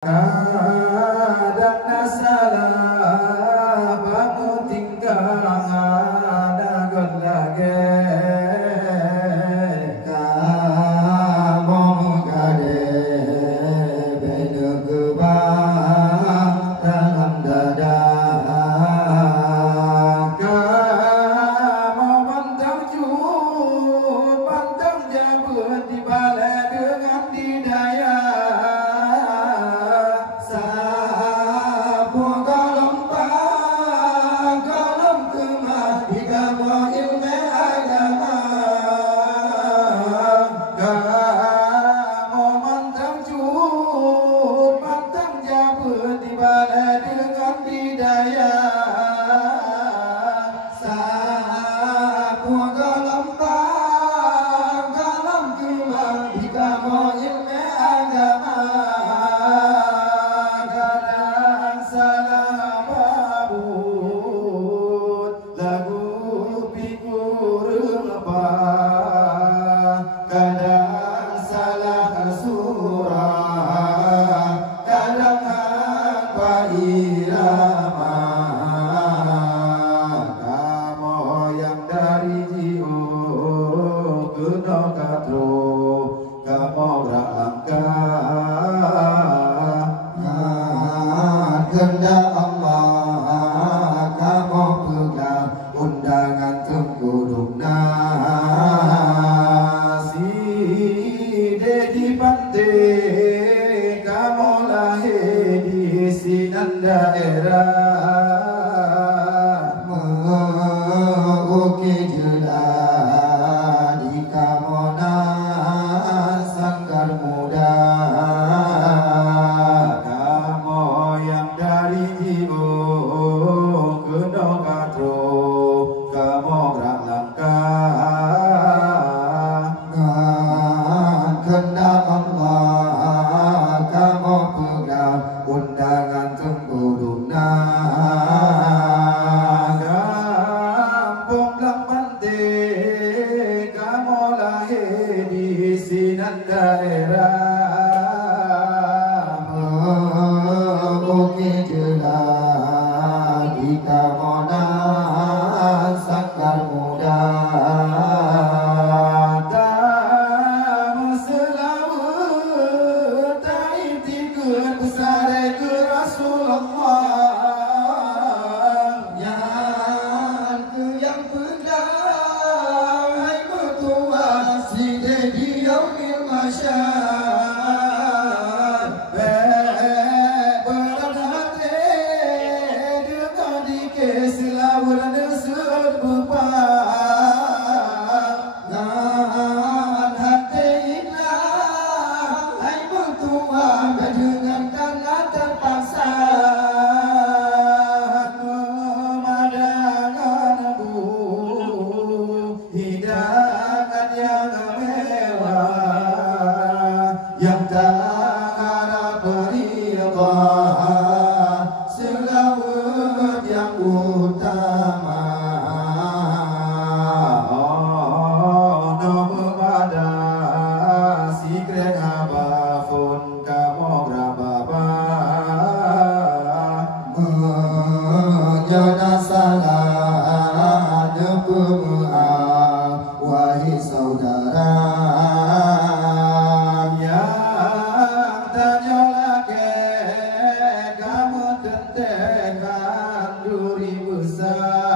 Kadang nasalah bangun tinggal ada lagi kamu gade beda kebang dalam dada kamu pantang jut pantang jabut di balai dengan didaya. Kehendak Allah kamu pegang undangan tengkurung nasi di pantai kamu lahir di sinan daerah mengukir jelas di kamonan sanggar muda. Kehendak Allah kamu pegang undangan tengkurung kampung Lang Pantai kamu lahir di sinan daerah mengukir jelas di kamonan sanggar muda. Yang tak harap berikhwan selawat yang utama nomor pada si kreng abafun kamu grababa menjana salah nepemua wahai saudara. Kamu tentekan duri besar